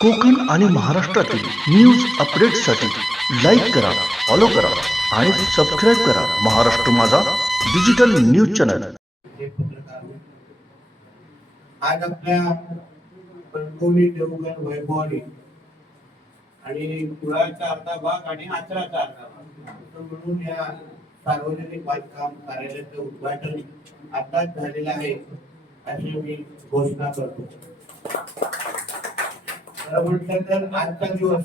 कोकण आणि महाराष्ट्रातील न्यूज अपडेट्ससाठी लाईक करा फॉलो करा आणि सबस्क्राईब करा महाराष्ट्र माझा डिजिटल न्यूज चॅनल आज आपल्या कणकवली देवगण आणि कुळाचा अर्धा भाग आणि आचराचा अर्धा भाग. म्हणून या सार्वजनिक बांधकाम कार्यालयाचं उद्घाटन आताच झालेलं आहे अशी मी घोषणा करतो. खरं म्हटलं तर आजचा दिवस.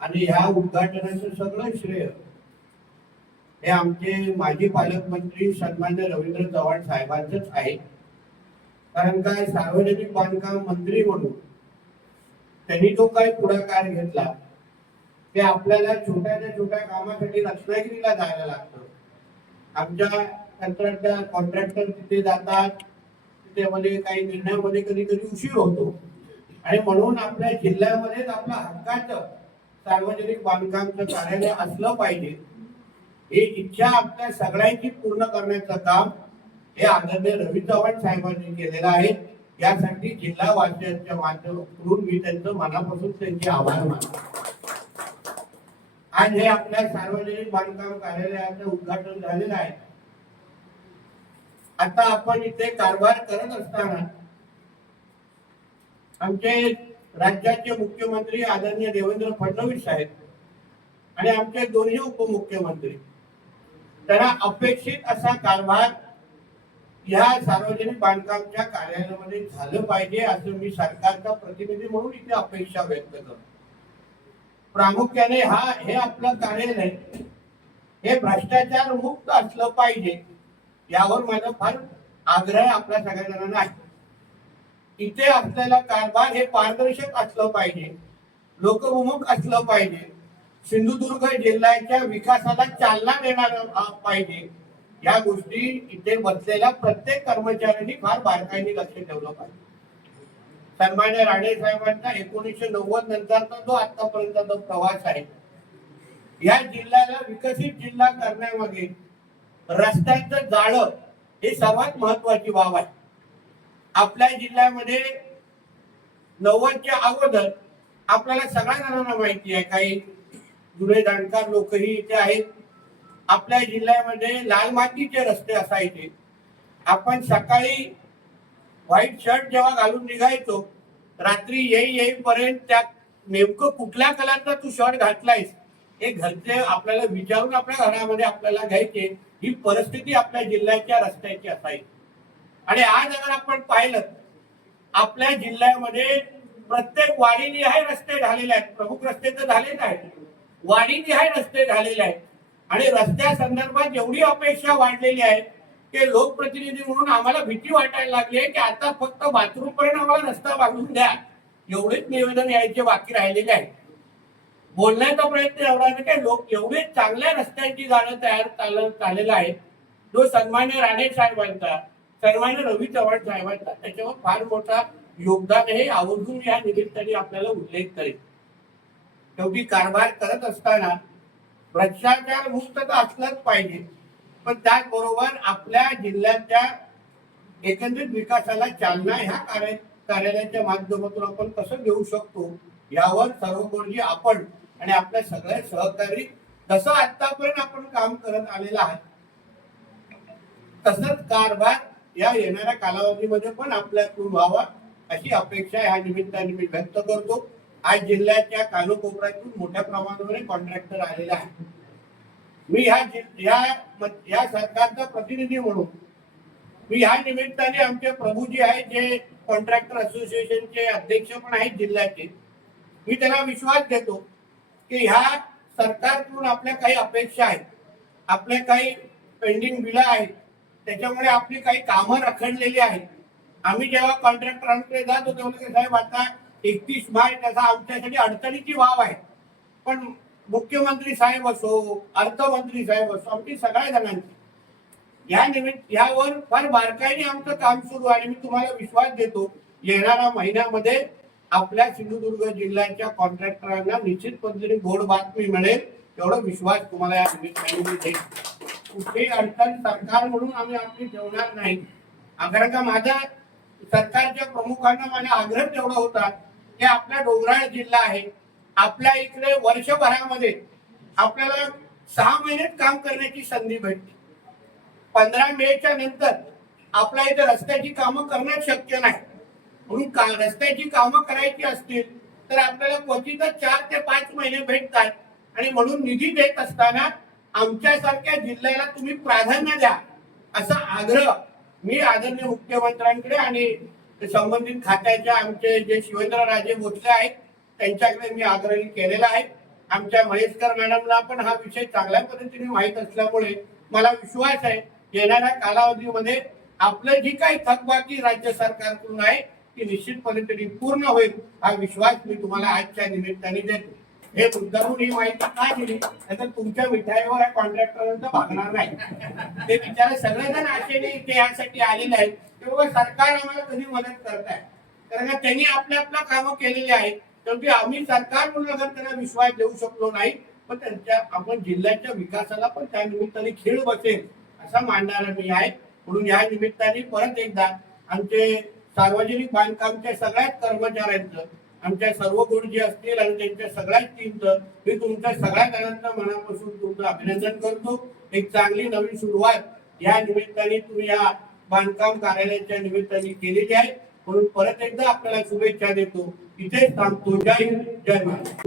आणि ह्या उद्घाटनाचं सगळं श्रेय. हे आमचे माजी पालकमंत्री सन्मान्य रवींद्र चव्हाण साहेबांचंच आहे. कारण काय सार्वजनिक बांधकाम मंत्री म्हणून त्यांनी जो काही पुढाकार घेतला ते आपल्याला छोट्याच्या छोट्या कामासाठी रत्नागिरीला जायला लागतं. आमच्या कंत्राटदार कॉन्ट्रॅक्टर तिथे जातात. तिथे मध्ये काही निर्णयामध्ये कधी कधी उशीर होतो. आणि म्हणून आपल्या जिल्ह्यामध्येच आपलं हक्काचं सार्वजनिक बांधकामचं कार्यालय असलं पाहिजे. ही इच्छा आपल्या सगळ्यांची पूर्ण करण्याचं काम हे आदरणीय रवी चव्हाण साहेबांनी केलेलं आहे. यासाठी जिल्हा वासियांच्या माध्यमातून मी त्यांचं मनापासून त्यांचे आभार मानतो. आज हे आपल्या सार्वजनिक बांधकाम कार्यालयाचं उद्घाटन झालेलं आहे. आता आपण इथे कारभार करत असताना आमचे राज्याचे मुख्यमंत्री आदरणीय देवेंद्र फडणवीस साहेब आणि आमचे दोन्ही उपमुख्यमंत्री त्यांना अपेक्षित असा कारभार या सार्वजनिक बांधकामच्या कार्यालयामध्ये झालं पाहिजे असं मी सरकारचा प्रतिनिधी म्हणून इथे अपेक्षा व्यक्त करतो. प्रामुख्याने हा हे आपलं कार्यालय हे भ्रष्टाचार मुक्त असलं पाहिजे यावर माझा फार आग्रह आपल्या सगळ्या जणांना आहे इथे आपल्याला कारभार हे पारदर्शक असलं पाहिजे लोकविमुख असलं पाहिजे सिंधुदुर्ग जिल्ह्याच्या विकासाला चालना देणार पाहिजे. या गोष्टी इथे बसलेल्या प्रत्येक कर्मचाऱ्यांनी फार बारकाईने लक्ष ठेवलं पाहिजे. सन्मान्य राणे साहेबांचा एकोणीसशे नव्वद नंतरचा जो आतापर्यंतचा प्रवास आहे या जिल्ह्याला विकसित जिल्हा करण्यामागे रस्त्यांचं जाळं हे सर्वात महत्वाची बाब आहे. आपल्या जिल्ह्यामध्ये नव्वदच्या अगोदर आपल्याला सगळ्या जणांना माहिती आहे. काही जुने जाणकार लोकही इथे आहेत. आपल्या जिल्ह्यामध्ये लाल मातीचे रस्ते असायचे. आपण सकाळी व्हाईट शर्ट जेव्हा घालून निघायचो रात्री येई येईपर्यंत त्या नेमकं कुठल्या कलरचा तू शर्ट घातलायस हे घरचे आपल्याला विचारून आपल्या घरामध्ये आपल्याला घ्यायचे. ही परिस्थिती आपल्या जिल्ह्याच्या रस्त्याची असायची. आणि आज अगर आपण पाहिलं आपल्या जिल्ह्यामध्ये प्रत्येक वाडीनिहाय रस्ते झालेले आहेत. प्रमुख रस्ते तर झालेच आहेत. वाडीनिहाय रस्ते झालेले आहेत. आणि रस्त्या संदर्भात एवढी अपेक्षा वाढलेली आहे की लोकप्रतिनिधी म्हणून आम्हाला भीती वाटायला लागली आहे की आता फक्त बाथरूम पर्यंत आम्हाला रस्ता बांधून द्या. एवढेच निवेदन यायचे बाकी राहिलेले आहे बोलण्याचा प्रयत्न एवढा आहे की लोक एवढे चांगल्या रस्त्यांची जाणं तयार चाल- झालेलं आहे. जो सन्मान्य राणे साहेबांचा सर्वांना रवी चव्हाण साहेबांचा. त्याच्यावर फार मोठा योगदान हे आवर्जून या निमित्ताने आपल्याला उल्लेख करेल. शेवटी कारभार करत असताना भ्रष्टाचार मुक्त तर असलंच पाहिजे पण त्याचबरोबर आपल्या जिल्ह्याच्या एकंदरीत विकासाला चालना ह्या कार्य कार्यालयाच्या माध्यमातून आपण कसं देऊ शकतो यावर सर्वकोणी आपण आणि आपल्या सगळ्या सहकारी जसं आतापर्यंत आपण काम करत आलेलं आहे तसंच कारभार या येणाऱ्या कालावधीमध्ये पण आपल्याकडून व्हावा अशी अपेक्षा या निमित्ताने मी व्यक्त करतो. आज जिल्ह्याच्या कानोकोपऱ्यातून मोठ्या प्रमाणावर कॉन्ट्रॅक्टर आलेले आहे मी ह्या जि- ह्या या सरकारचा प्रतिनिधी म्हणून मी ह्या निमित्ताने आमचे प्रभूजी आहेत जे कॉन्ट्रॅक्टर असोसिएशनचे अध्यक्ष पण आहेत जिल्ह्याचे. मी त्यांना विश्वास देतो की ह्या सरकारकडून आपल्या काही अपेक्षा आहेत. आपले काही पेंडिंग बिलं आहेत. त्याच्यामुळे आपली काही कामं रखडलेली आहेत. आम्ही जेव्हा कॉन्ट्रॅक्टरांकडे जातो तेव्हा ते साहेब आता एकतीस मार्च त्याचा आमच्यासाठी अडचणीची वाव आहे. पण मुख्यमंत्री साहेब असो अर्थमंत्री साहेब असो आमची सगळ्या जणांची. या निमित्त यावर फार बारकाईने आमचं काम सुरू आहे. मी तुम्हाला विश्वास देतो येणाऱ्या महिन्यामध्ये आपल्या सिंधुदुर्ग जिल्ह्याच्या कॉन्ट्रॅक्टरांना निश्चित पद्धतीने गोड बातमी मिळेल. एवढा विश्वास तुम्हाला या निमित्ताने मी देईन. कुठली अडचण सरकार म्हणून आम्ही आपली ठेवणार नाही. कारण का माझा सरकारच्या प्रमुखांना माझा आग्रह तेवढा होता हे आपला डोंगराळ जिल्हा आहे. आपल्या इकडे वर्षभरामध्ये आपल्याला सहा महिन्यात काम करण्याची संधी भेटते. पंधरा मेच्या नंतर आपल्या इथे रस्त्याची कामं करणं शक्य नाही. म्हणून का रस्त्याची कामं करायची असतील तर आपल्याला क्वचितच चार ते पाच महिने भेटतात. आणि म्हणून निधी देत असताना आमच्यासारख्या जिल्ह्याला तुम्ही प्राधान्य द्या असा आग्रह मी आदरणीय मुख्यमंत्र्यांकडे आणि संबंधित खात्याच्या आमचे जे शिवेंद्रराजे भोसले आहेत त्यांच्याकडे मी आग्रह केलेला आहे. आमच्या महेशकर मॅडमला पण हा विषय चांगल्या पद्धतीने माहीत असल्यामुळे मला विश्वास आहे येणाऱ्या कालावधीमध्ये आपलं जी काही थकबाकी राज्य सरकारकडून आहे ती निश्चित पद्धतीने पूर्ण होईल हा विश्वास मी तुम्हाला आजच्या निमित्ताने देतो. हे मुद्दामून ही माहिती का दिली? तर तुमच्या मिठाईवर या कॉन्ट्रॅक्टरांचं भागणार नाही. ते बिचारे सगळेजण आशेने इथे यासाठी आलेले आहेत. की बाबा सरकार आम्हाला कधी मदत करताय. कारण का त्यांनी आपल्या आपल्या कामं केलेली आहेत. शेवटी आम्ही सरकार म्हणून अगर त्यांना विश्वास देऊ शकलो नाही पण त्यांच्या आपण जिल्ह्याच्या विकासाला पण त्या निमित्ताने खेळ बसेल असा मानणारा मी आहे. म्हणून या निमित्ताने परत एकदा आमचे सार्वजनिक बांधकामच्या सगळ्याच कर्मचाऱ्यांचं आमच्या सर्व गुण जे असतील आणि त्यांच्या सगळ्याच टीमचं मी तुमच्या सगळ्या जणांचं मनापासून तुमचं अभिनंदन करतो. एक चांगली नवीन सुरुवात या निमित्ताने तुम्ही या बांधकाम कार्यालयाच्या निमित्ताने केलेली आहे. म्हणून परत एकदा आपल्याला शुभेच्छा देतो. इथेच थांबतो. जय हिंद जय महाराज